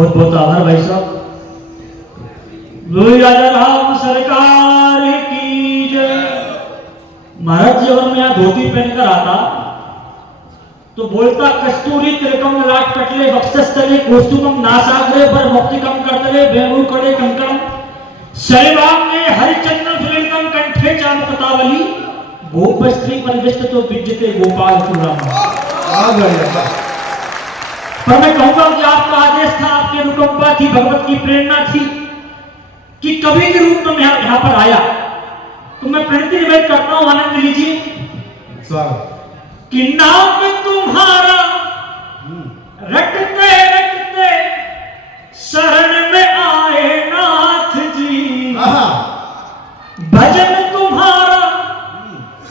बहुत बहुत आभार भाई साहब। राजा राम सरकार की जय। महाराज जी, अगर मैं यहाँ धोती पहनकर आता तो बोलता कस्तूरी तिलकम लाट पटले वक्षस्थले कौस्तुभम नासाग्रे पर मुक्तिकम करतले वेणु कड़े कंकणम शैवाम में हरिचंदन सुलिंदम कंठे चामकतावली गोपस्त्री परिविष्ट तो विज्जते गोपाल पुराण। पर मैं कहूंगा कि आपका आदेश था, आपकी अनुकंपा थी, भगवत की प्रेरणा थी कि कवि के रूप में यहाँ पर आया, तो मैं प्रणति निवेदन करता हूं, आनंद लीजिए। कि नाम तुम्हारा रटते रटते शरण में आए नाथ जी, भजन तुम्हारा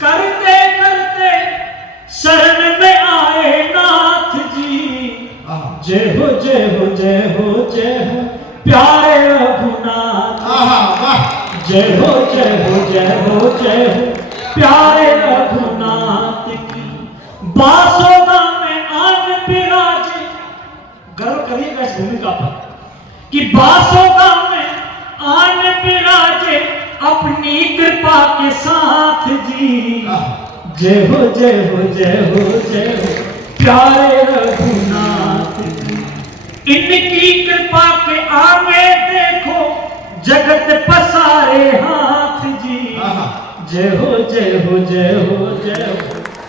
करते करते शरण में आए नाथ जी। जय हो जय हो जय हो जय हो प्यारे रघुनाथ, जय हो जय हो जय हो जय हो प्यारे रघुनाथ की। बासोदा में आन विराजे, गर्व करिएगा इस भूमिका पर कि बासोदा में आन विराजे अपनी कृपा के साथ जी। जय हो जय हो जय हो जय हो प्यारे रघुनाथ जी। इनकी कृपा के आगे देखो जगत पसारे हाथ जी। जय हो जय हो जय हो जय हो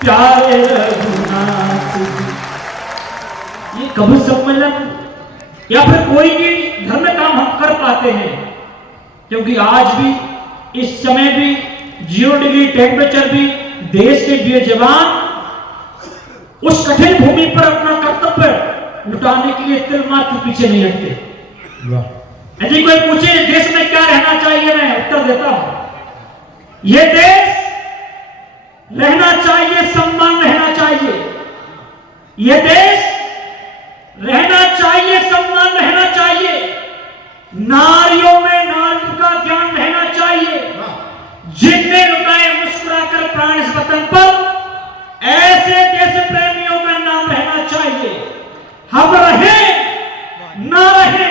प्यारे रघुनाथ जी। ये कवि सम्मेलन या फिर कोई भी धर्म काम हम कर पाते हैं, क्योंकि आज भी इस समय भी 0 डिग्री टेम्परेचर भी देश के वीर जवान उस कठिन भूमि पर अपना कर्तव्य लुटाने के लिए तिल मात्र पीछे नहीं हटते। यदि कोई पूछे देश में क्या रहना चाहिए, मैं उत्तर देता हूं, यह देश रहना चाहिए, सम्मान रहना चाहिए। यह देश रहना चाहिए, सम्मान रहना चाहिए। नारियों में नारी का ज्ञान रहना चाहिए, जिनने लुटाए मुस्कुराकर प्राण इस वतन पर, ऐसे देश प्रेमियों का नाम रहना चाहिए। हम रहे ना रहे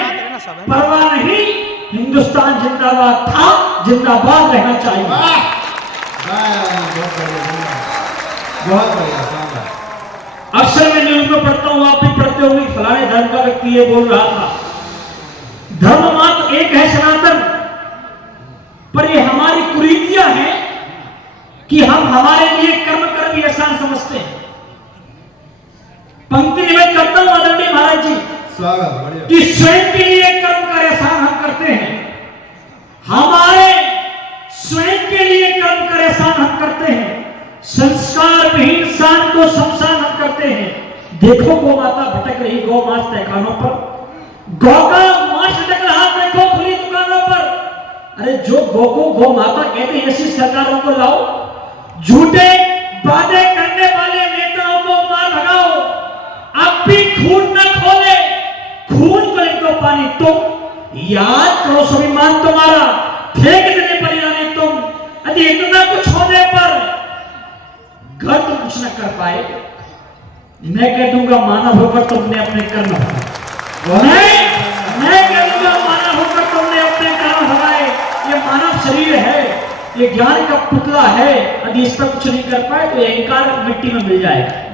परवाह नहीं, हिंदुस्तान जिंदाबाद था, जिंदाबाद रहना चाहिए। बहुत बढ़िया। अक्सर मैं न्यूज में पढ़ता हूं, आप भी पढ़ते होंगे, फलाने धर्म का व्यक्ति ये बोल रहा था। धर्म मात्र एक है सनातन, पर ये हमारी कुरीतियां हैं कि हम हमारे लिए कर्म कर भी आसान समझते हैं। पंक्ति निवेदन करता हूं आदरणीय महाराज जी, स्वागत कि स्वयं के लिए कर्म का एहसान हम करते हैं, हमारे स्वयं के लिए कर्म का एहसान हम करते हैं, संस्कार विहीन इंसान को शमशान हम करते हैं। देखो गौ माता भटक रही गौ मांस तहखानों पर, गौ का मांस भटक रहा देखो खुली दुकानों पर। अरे जो गौ को गौ माता कहते हैं ऐसी सरकारों को लाओ, झूठे वादे करने वाले नेताओं को मार भगाओ। अब भी खून न खोले, खून को लिख दो पानी तुम, याद करो स्वाभिमान तुम्हारा, फेंक देने पर यानी तुम। यदि इतना कुछ होने पर घर तुम कुछ न कर पाए, मैं कह दूंगा मानव होकर तुमने अपने कर्म भगाए। मैं कह दूंगा मानव होकर तुमने अपने कर्म भगाए। ये मानव शरीर है, ये ज्ञान का पुतला है, यदि इस पर कुछ नहीं कर पाए तो अहंकार मिट्टी में मिल जाएगा।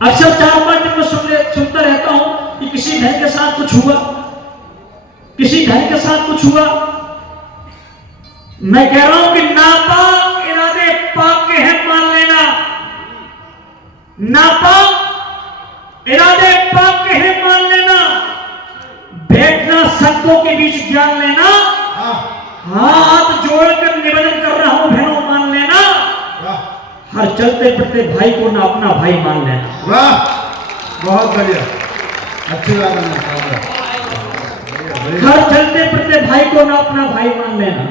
अक्सर 4-5 दिन में सुनता रहता हूं कि किसी घर के साथ कुछ हुआ, किसी घर के साथ कुछ हुआ। मैं कह रहा हूं कि नापाक इरादे पाक के हैं, मान लेना। नापाक इरादे पाक के हैं, मान लेना। बैठना सबकों के बीच ज्ञान लेना, हाथ जोड़कर निवेदन कर रहा हूं बहनों, मान लेना। हर चलते फिरते भाई को ना अपना भाई मान लेना। वाह, बहुत बढ़िया, अच्छी बात है। हर चलते फिरते भाई को ना अपना भाई मान लेना।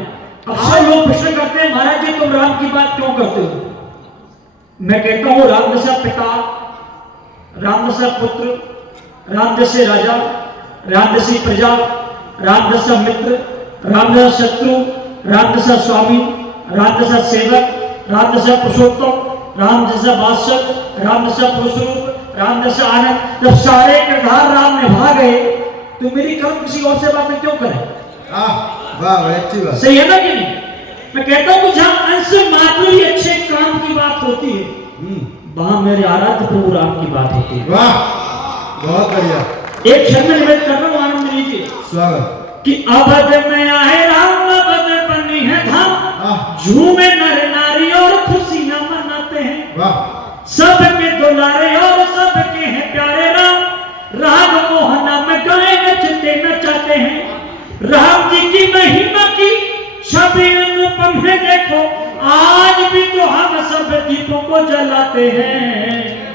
अक्सर लोग प्रश्न करते हैं, महाराज जी तुम राम की बात क्यों करते हो? मैं कहता हूं राम जैसा पिता, राम जैसा पुत्र, राम जैसे राजा, राम जैसी प्रजा, राम जैसा मित्र, राम जैसा शत्रु, राम जैसा स्वामी, राम जैसा सेवक, राम जैसा पुरुषोत्तम, राम जैसा बादशाह, राम जैसा पुरुष रूप, राम जैसा आनंद। जब सारे किरदार राम निभा गए तो मेरी कलम किसी और से बात में क्यों करे? वाह भाई, अच्छी बात। सही है ना कि नहीं? मैं कहता हूं कि जहां अंश मात्र ही अच्छे काम की बात होती है, वहां मेरे आराध्य प्रभु राम की बात होती है। वाह, बहुत बढ़िया। एक क्षण में निवेदन कर रहा हूं, आनंद लीजिए। स्वागत। कि अवध में आए राम, अवध बनी है धाम, झूमे नर नारी और खुशियां मनाते हैं। वाह, सबके दुलारे और सबके हैं प्यारे राम, राग मोहना में गाए नचते नचाते हैं। राम जी की महिमा की छवि अनुपम है, देखो आज भी तो हम सब दीपों को जलाते हैं।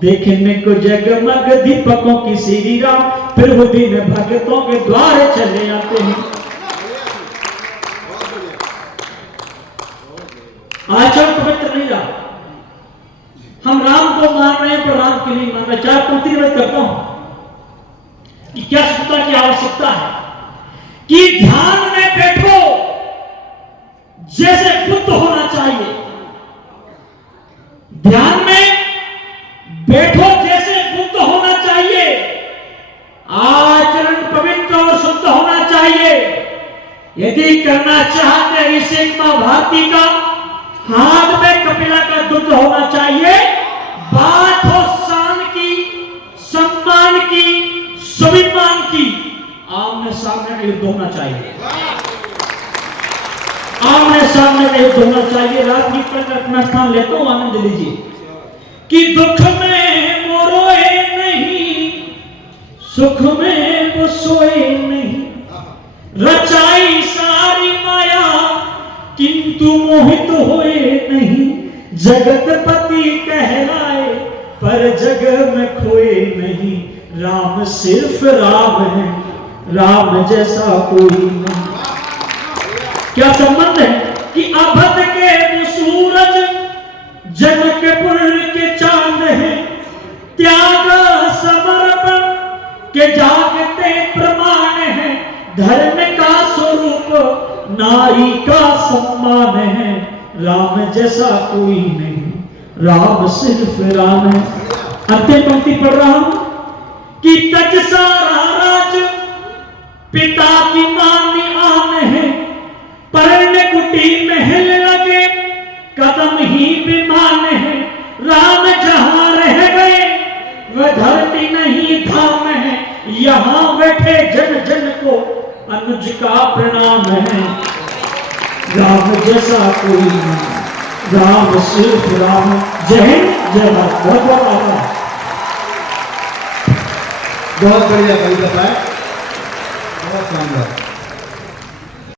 देखने को जगमग दीपकों की श्री राम, फिर वो दिन भक्तों के द्वार चले आते हैं। आचरण पवित्र नहीं रहा, हम राम को मान रहे हैं पर राम के लिए मान रहे। चार पंक्ति में करता हूं कि क्या शुद्धता की आवश्यकता है कि ध्यान में बैठो जैसे बुद्ध होना चाहिए। ध्यान में बैठो जैसे बुद्ध होना चाहिए। आचरण पवित्र और शुद्ध होना चाहिए। यदि करना चाहते इस एक मां भारती का, हाथ में कपिला का दुग्ध होना चाहिए। बात हो शान की, सम्मान की, स्वाभिमान की, आमने सामने का युद्ध होना चाहिए। आमने सामने का युद्ध होना चाहिए। रात की पढ़कर अपना स्थान लेता हूं, आनंद लीजिए। कि दुख में वो रोए नहीं, सुख में वो सोए नहीं, रचाई सारी माया किंतु मोहित हुए नहीं। जगतपति कहलाए पर जग में खोए नहीं। राम सिर्फ राम है, राम जैसा कोई नहीं। क्या संबंध है कि अवध के वो सूरज जनकपुर के चांद हैं, त्याग समर्पण के जागते प्रमाण है। धर्म का स्वरूप नारी का सम्मान है। राम जैसा कोई नहीं, राम सिर्फ राम है। अंतिम पंक्ति पढ़ रहा हूं कि तज सारा राज पिता की मानी आन है। पर्ण कुटी महल लगे कदम ही विमान है। राम जहां रह गए वह धरती नहीं धाम है। यहां बैठे जन जन को अनुज का प्रणाम है। राम जैसा कोई नहीं, राम सिर्फ राम। जय हिंद, जय भारत। बहुत बहुत आभार। बहुत बढ़िया कविता है, बहुत शानदार।